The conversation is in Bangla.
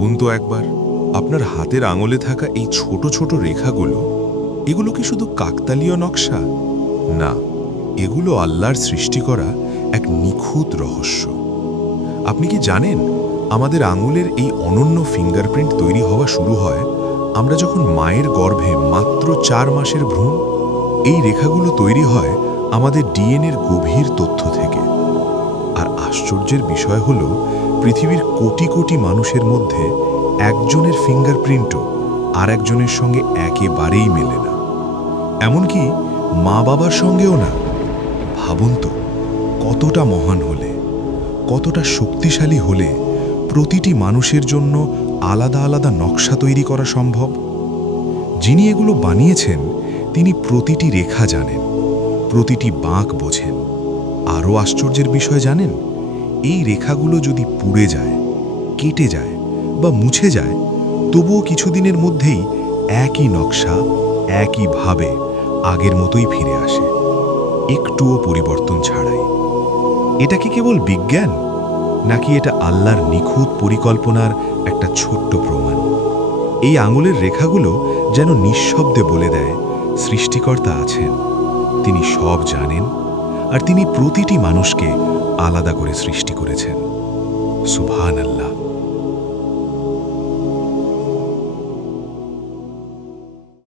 ভাবুন তো একবার, আপনার হাতের আঙুলে থাকা এই ছোট ছোট রেখাগুলো, এগুলো কি শুধু কাকতালীয় নকশা? না, এগুলো আল্লাহর সৃষ্টি করা এক নিখুঁত রহস্য। আপনি কি জানেন, আমাদের আঙুলের এই অনন্য ফিঙ্গারপ্রিন্ট তৈরি হওয়া শুরু হয়, আমরা যখন মায়ের গর্ভে মাত্র চার মাসের ভ্রূণ, এই রেখাগুলো তৈরি হয় আমাদের ডিএনএর গভীর তথ্য থেকে। আশ্চর্যের বিষয় হল, পৃথিবীর কোটি কোটি মানুষের মধ্যে একজনের ফিঙ্গারপ্রিন্টও আর একজনের সঙ্গে একেবারেই মেলে না। এমনকি মা বাবার সঙ্গেও না। ভাবুন তো, কতটা মহান হলে, কতটা শক্তিশালী হলে প্রতিটি মানুষের জন্য আলাদা আলাদা নকশা তৈরি করা সম্ভব। যিনি এগুলো বানিয়েছেন, তিনি প্রতিটি রেখা জানেন, প্রতিটি বাঁক বোঝেন। আরও আশ্চর্যের বিষয় জানেন? এই রেখাগুলো যদি পুড়ে যায়, কেটে যায় বা মুছে যায়, তবুও কিছুদিনের মধ্যেই একই নকশা একইভাবে আগের মতোই ফিরে আসে। একটুও পরিবর্তন ছাড়াই। এটা কি কেবল বিজ্ঞান? নাকি এটা আল্লাহর নিখুঁত পরিকল্পনার একটা ছোট্ট প্রমাণ? এই আঙুলের রেখাগুলো যেন নিঃশব্দে বলে দেয়, সৃষ্টিকর্তা আছেন, তিনি সব জানেন, আর তিনি প্রতিটি মানুষকে আলাদা করে সৃষ্টি করেছেন। সুবহান আল্লাহ